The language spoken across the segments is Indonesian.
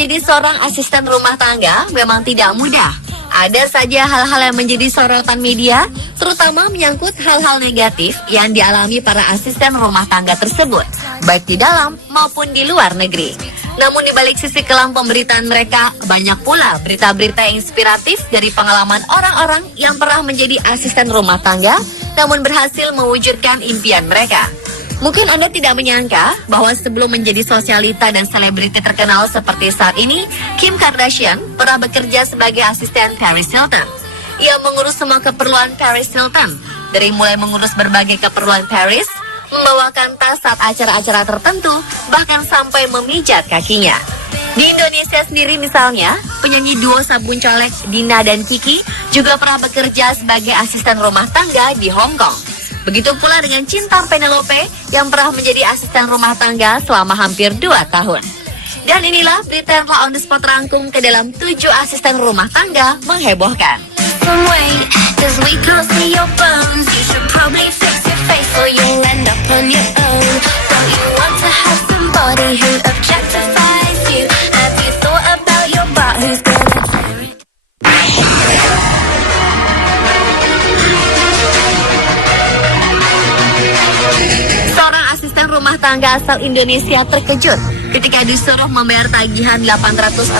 menjadi seorang asisten rumah tangga memang tidak mudah. Ada saja hal-hal yang menjadi sorotan media, terutama menyangkut hal-hal negatif yang dialami para asisten rumah tangga tersebut, baik di dalam maupun di luar negeri. Namun di balik sisi kelam pemberitaan mereka, banyak pula berita-berita yang inspiratif dari pengalaman orang-orang yang pernah menjadi asisten rumah tangga, namun berhasil mewujudkan impian mereka. Mungkin Anda tidak menyangka bahwa sebelum menjadi sosialita dan selebriti terkenal seperti saat ini, Kim Kardashian pernah bekerja sebagai asisten Paris Hilton. Ia mengurus semua keperluan Paris Hilton, dari mulai mengurus berbagai keperluan Paris, membawakan tas saat acara-acara tertentu, bahkan sampai memijat kakinya. Di Indonesia sendiri misalnya, penyanyi duo sabun colek Dina dan Kiki juga pernah bekerja sebagai asisten rumah tangga di Hong Kong. Begitu pula dengan Cinta Penelope yang pernah menjadi asisten rumah tangga selama hampir 2 tahun. Dan inilah berita yang telah on the spot rangkum ke dalam 7 asisten rumah tangga menghebohkan. Rumah tangga asal Indonesia terkejut ketika disuruh membayar tagihan $816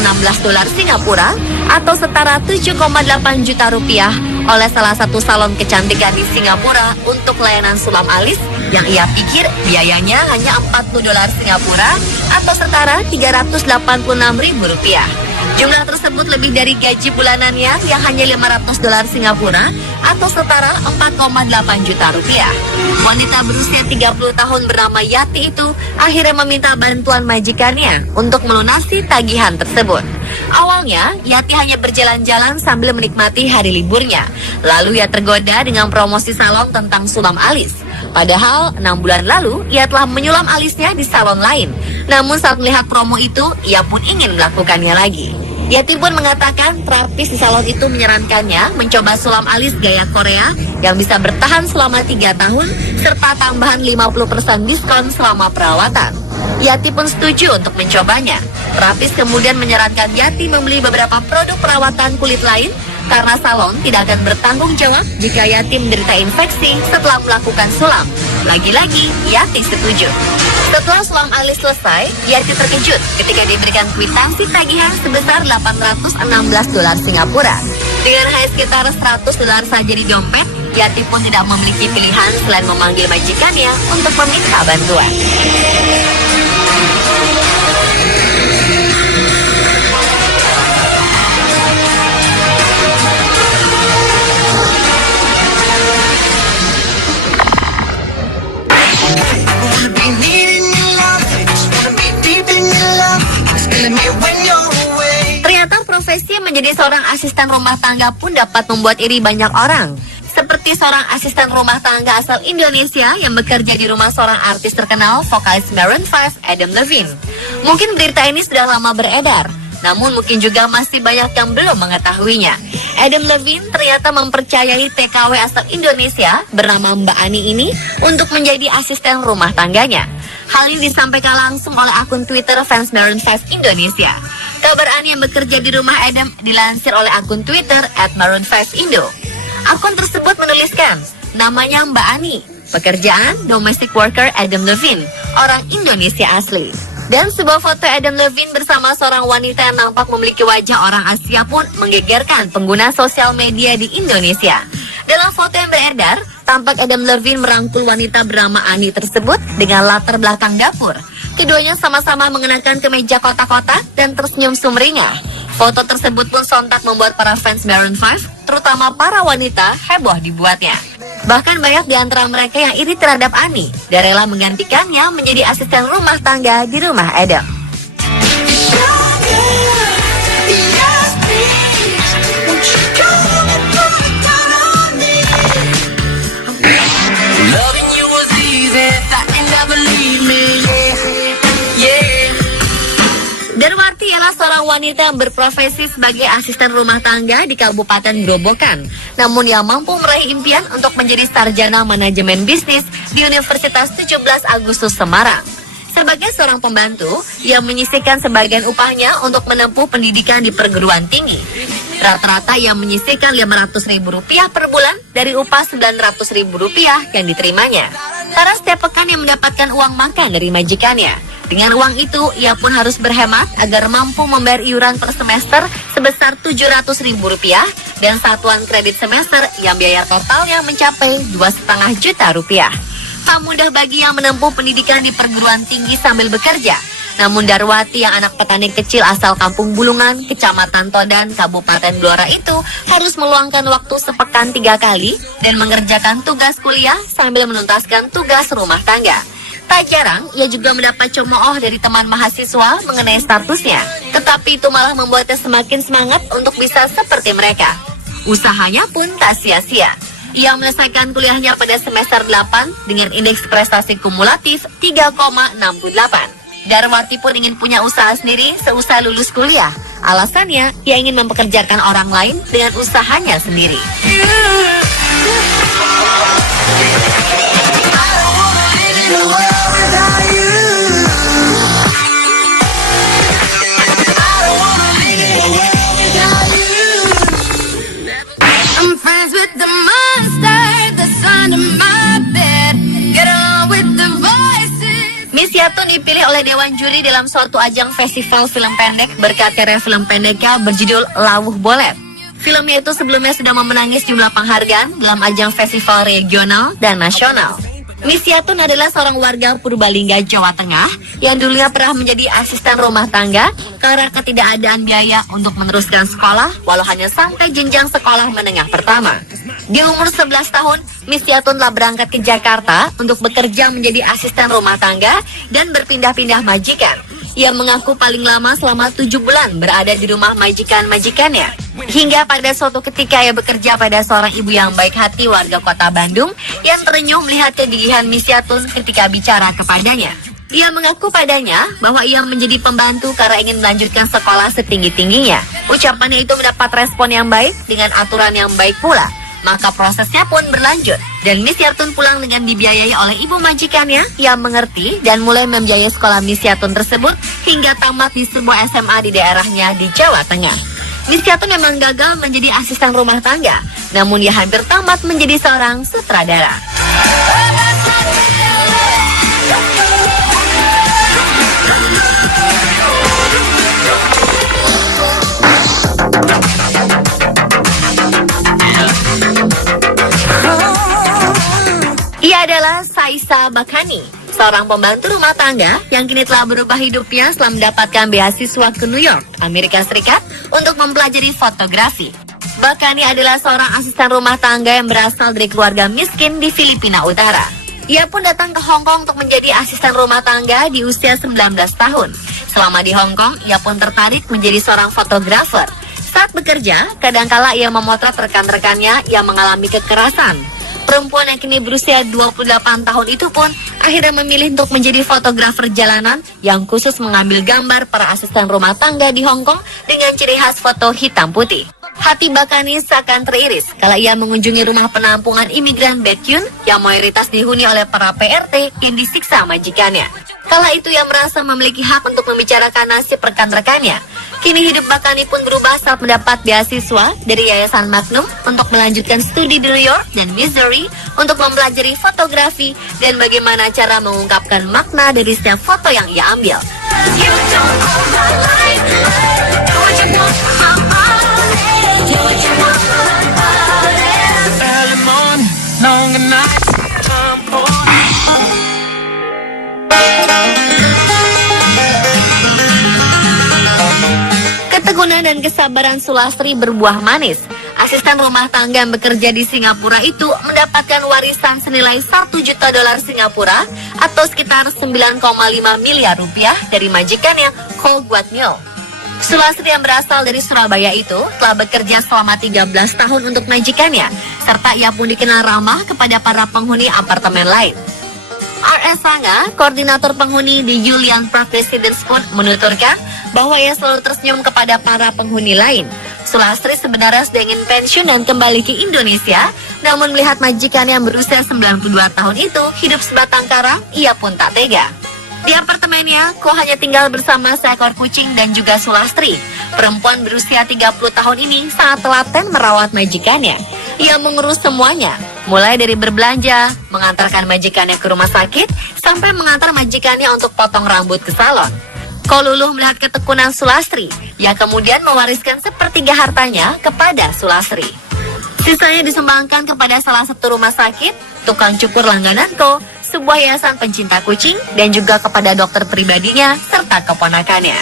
Singapura atau setara 7,8 juta rupiah oleh salah satu salon kecantikan di Singapura untuk layanan sulam alis yang ia pikir biayanya hanya $40 Singapura atau setara 386.000 rupiah. Jumlah tersebut lebih dari gaji bulanannya yang hanya $500 Singapura atau setara 4,8 juta rupiah. Wanita berusia 30 tahun bernama Yati itu akhirnya meminta bantuan majikannya untuk melunasi tagihan tersebut. Awalnya, Yati hanya berjalan-jalan sambil menikmati hari liburnya. Lalu ia tergoda dengan promosi salon tentang sulam alis. Padahal 6 bulan lalu ia telah menyulam alisnya di salon lain. Namun saat melihat promo itu, ia pun ingin melakukannya lagi. Yati pun mengatakan terapis di salon itu menyarankannya mencoba sulam alis gaya Korea yang bisa bertahan selama 3 tahun serta tambahan 50% diskon selama perawatan. Yati pun setuju untuk mencobanya. Terapis kemudian menyarankan Yati membeli beberapa produk perawatan kulit lain karena salon tidak akan bertanggung jawab jika Yati menderita infeksi setelah melakukan sulam. Lagi-lagi, Yati setuju. Setelah sulam alis selesai, Yati terkejut ketika diberikan kwitansi tagihan sebesar $816 Singapura. Dengan hanya sekitar $100 saja di dompet, Yati pun tidak memiliki pilihan selain memanggil majikannya untuk meminta bantuan. Ternyata profesi menjadi seorang asisten rumah tangga pun dapat membuat iri banyak orang. Seperti seorang asisten rumah tangga asal Indonesia yang bekerja di rumah seorang artis terkenal, vokalis Maroon 5, Adam Levine. Mungkin berita ini sudah lama beredar, namun mungkin juga masih banyak yang belum mengetahuinya. Adam Levine ternyata mempercayai TKW asal Indonesia bernama Mbak Ani ini untuk menjadi asisten rumah tangganya. Hal ini disampaikan langsung oleh akun Twitter fans Maroon 5 Indonesia. Kabar Ani yang bekerja di rumah Adam dilansir oleh akun Twitter @Maroon5Indo. Akun tersebut menuliskan, namanya Mbak Ani, pekerjaan domestic worker Adam Levine, orang Indonesia asli. Dan sebuah foto Adam Levine bersama seorang wanita yang nampak memiliki wajah orang Asia pun menggegerkan pengguna sosial media di Indonesia. Dalam foto yang beredar, tampak Adam Levine merangkul wanita bernama Ani tersebut dengan latar belakang dapur. Keduanya sama-sama mengenakan kemeja kotak-kotak dan tersenyum sumringah. Foto tersebut pun sontak membuat para fans Maroon 5, terutama para wanita, heboh dibuatnya. Bahkan banyak di antara mereka yang iri terhadap Ani dan rela menggantikannya menjadi asisten rumah tangga di rumah Adam. Darwati ialah seorang wanita yang berprofesi sebagai asisten rumah tangga di Kabupaten Grobogan. Namun ia mampu meraih impian untuk menjadi sarjana manajemen bisnis di Universitas 17 Agustus Semarang. Sebagai seorang pembantu, ia menyisihkan sebagian upahnya untuk menempuh pendidikan di perguruan tinggi. Rata-rata ia menyisihkan Rp500.000 per bulan dari upah Rp900.000 yang diterimanya. Karena setiap pekan ia mendapatkan uang makan dari majikannya. Dengan uang itu, ia pun harus berhemat agar mampu membayar iuran per semester sebesar Rp700.000 dan satuan kredit semester yang biaya totalnya mencapai Rp2,5 juta. Tak mudah bagi yang menempuh pendidikan di perguruan tinggi sambil bekerja. Namun Darwati yang anak petani kecil asal Kampung Bulungan, Kecamatan Todan, Kabupaten Blora itu harus meluangkan waktu sepekan 3 kali dan mengerjakan tugas kuliah sambil menuntaskan tugas rumah tangga. Tak jarang, ia juga mendapat cemooh dari teman mahasiswa mengenai statusnya. Tetapi itu malah membuatnya semakin semangat untuk bisa seperti mereka. Usahanya pun tak sia-sia. Ia menyelesaikan kuliahnya pada semester 8 dengan indeks prestasi kumulatif 3,68. Darwati pun ingin punya usaha sendiri seusai lulus kuliah. Alasannya, ia ingin mempekerjakan orang lain dengan usahanya sendiri. Miss Yatun dipilih oleh Dewan Juri dalam suatu ajang festival film pendek berkat karya film pendeknya berjudul Lawuh Bolet. Filmnya itu sebelumnya sudah memenangi sejumlah penghargaan dalam ajang festival regional dan nasional. Miss Yatun adalah seorang warga Purbalingga, Jawa Tengah yang dulunya pernah menjadi asisten rumah tangga karena ketidakadaan biaya untuk meneruskan sekolah walau hanya sampai jenjang sekolah menengah pertama. Di umur 11 tahun, Miss Yatun telah berangkat ke Jakarta untuk bekerja menjadi asisten rumah tangga dan berpindah-pindah majikan. Ia mengaku paling lama selama 7 bulan berada di rumah majikan-majikannya. Hingga pada suatu ketika ia bekerja pada seorang ibu yang baik hati warga kota Bandung yang terenyuh melihat kegigihan Miss Yatun ketika bicara kepadanya. Ia mengaku padanya bahwa ia menjadi pembantu karena ingin melanjutkan sekolah setinggi-tingginya. Ucapannya itu mendapat respon yang baik dengan aturan yang baik pula. Maka prosesnya pun berlanjut dan Miss Yatun pulang dengan dibiayai oleh ibu majikannya yang mengerti dan mulai membiayai sekolah Miss Yatun tersebut hingga tamat di sebuah SMA di daerahnya di Jawa Tengah. Miss Yatun memang gagal menjadi asisten rumah tangga, namun ia hampir tamat menjadi seorang sutradara. Ia adalah Saisa Bakani, seorang pembantu rumah tangga yang kini telah berubah hidupnya setelah mendapatkan beasiswa ke New York, Amerika Serikat untuk mempelajari fotografi. Bakani adalah seorang asisten rumah tangga yang berasal dari keluarga miskin di Filipina Utara. Ia pun datang ke Hong Kong untuk menjadi asisten rumah tangga di usia 19 tahun. Selama di Hong Kong, ia pun tertarik menjadi seorang fotografer. Saat bekerja, kadangkala ia memotret rekan-rekannya yang mengalami kekerasan. Perempuan yang kini berusia 28 tahun itu pun akhirnya memilih untuk menjadi fotografer jalanan yang khusus mengambil gambar para asisten rumah tangga di Hong Kong dengan ciri khas foto hitam putih. Hati Bakani seakan teriris kala ia mengunjungi rumah penampungan imigran Baekhyun yang mayoritas dihuni oleh para PRT yang disiksa majikannya. Kala itu ia merasa memiliki hak untuk membicarakan nasib rekan-rekannya. Kini hidup Bakani pun berubah saat mendapat beasiswa dari Yayasan Magnum untuk melanjutkan studi di New York dan Missouri untuk mempelajari fotografi dan bagaimana cara mengungkapkan makna dari setiap foto yang ia ambil. Ketekunan dan kesabaran Sulastri berbuah manis. Asisten rumah tangga yang bekerja di Singapura itu mendapatkan warisan senilai $1 juta Singapura atau sekitar 9,5 miliar rupiah dari majikannya Ko Guat Nyo. Sulastri yang berasal dari Surabaya itu telah bekerja selama 13 tahun untuk majikannya, serta ia pun dikenal ramah kepada para penghuni apartemen lain. R.S. Sanga, koordinator penghuni di Julian Park Residence pun menuturkan bahwa ia selalu tersenyum kepada para penghuni lain. Sulastri sebenarnya sudah ingin pensiun dan kembali ke Indonesia, namun melihat majikan yang berusia 92 tahun itu hidup sebatang kara, ia pun tak tega. Di apartemennya, Ko hanya tinggal bersama seekor kucing dan juga Sulastri. Perempuan berusia 30 tahun ini sangat telaten merawat majikannya. Ia mengurus semuanya, mulai dari berbelanja, mengantarkan majikannya ke rumah sakit, sampai mengantar majikannya untuk potong rambut ke salon. Ko luluh melihat ketekunan Sulastri. Ia kemudian mewariskan sepertiga hartanya kepada Sulastri. Sisanya disumbangkan kepada salah satu rumah sakit, tukang cukur langganan Ko, sebuah yayasan pencinta kucing, dan juga kepada dokter pribadinya serta keponakannya.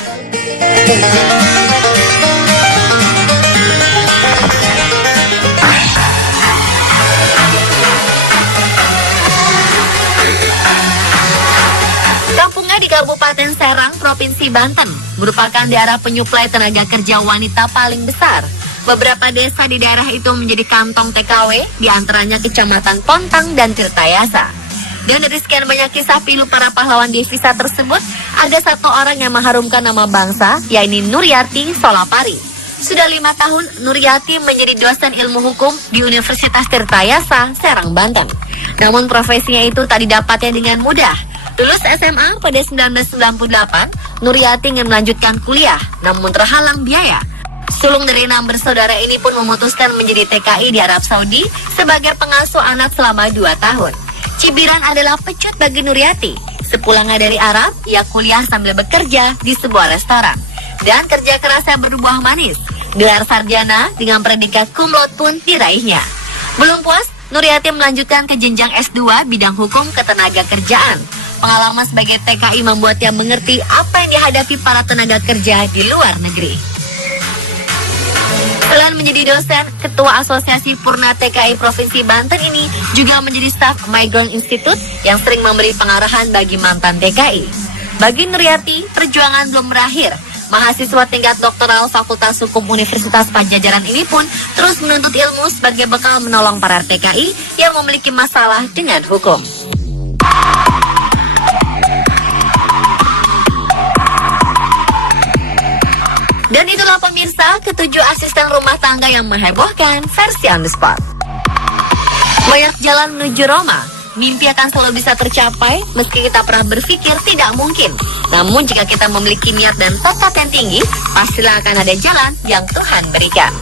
Kampungnya di Kabupaten Serang, Provinsi Banten, merupakan daerah penyuplai tenaga kerja wanita paling besar. Beberapa desa di daerah itu menjadi kantong TKW, diantaranya Kecamatan Pontang dan Tirtayasa. Dan dari sekian banyak kisah pilu para pahlawan devisa tersebut, ada satu orang yang mengharumkan nama bangsa, yaitu Nuryati Solapari. Sudah 5 tahun, Nuryati menjadi dosen ilmu hukum di Universitas Tirtayasa, Serang, Banten. Namun profesinya itu tak didapatnya dengan mudah. Lulus SMA pada 1998, Nuryati ingin melanjutkan kuliah, namun terhalang biaya. Sulung dari 6 bersaudara ini pun memutuskan menjadi TKI di Arab Saudi sebagai pengasuh anak selama 2 tahun. Cibiran adalah pecut bagi Nuryati. Sepulangnya dari Arab, ia kuliah sambil bekerja di sebuah restoran. Dan kerja kerasnya berbuah manis. Gelar sarjana dengan predikat cum laude pun diraihnya. Belum puas, Nuryati melanjutkan ke jenjang S2 bidang hukum ketenaga kerjaan. Pengalaman sebagai TKI membuatnya mengerti apa yang dihadapi para tenaga kerja di luar negeri. Selain menjadi dosen, Ketua Asosiasi Purna TKI Provinsi Banten ini juga menjadi staf Migrant Institute yang sering memberi pengarahan bagi mantan TKI. Bagi Nuryati, perjuangan belum berakhir. Mahasiswa tingkat doktoral Fakultas Hukum Universitas Padjadjaran ini pun terus menuntut ilmu sebagai bekal menolong para TKI yang memiliki masalah dengan hukum. Dan itulah pemirsa, ketujuh asisten rumah tangga yang menghebohkan versi On The Spot. Banyak jalan menuju Roma. Mimpi akan selalu bisa tercapai meski kita pernah berpikir tidak mungkin. Namun jika kita memiliki niat dan tekad yang tinggi, pastilah akan ada jalan yang Tuhan berikan.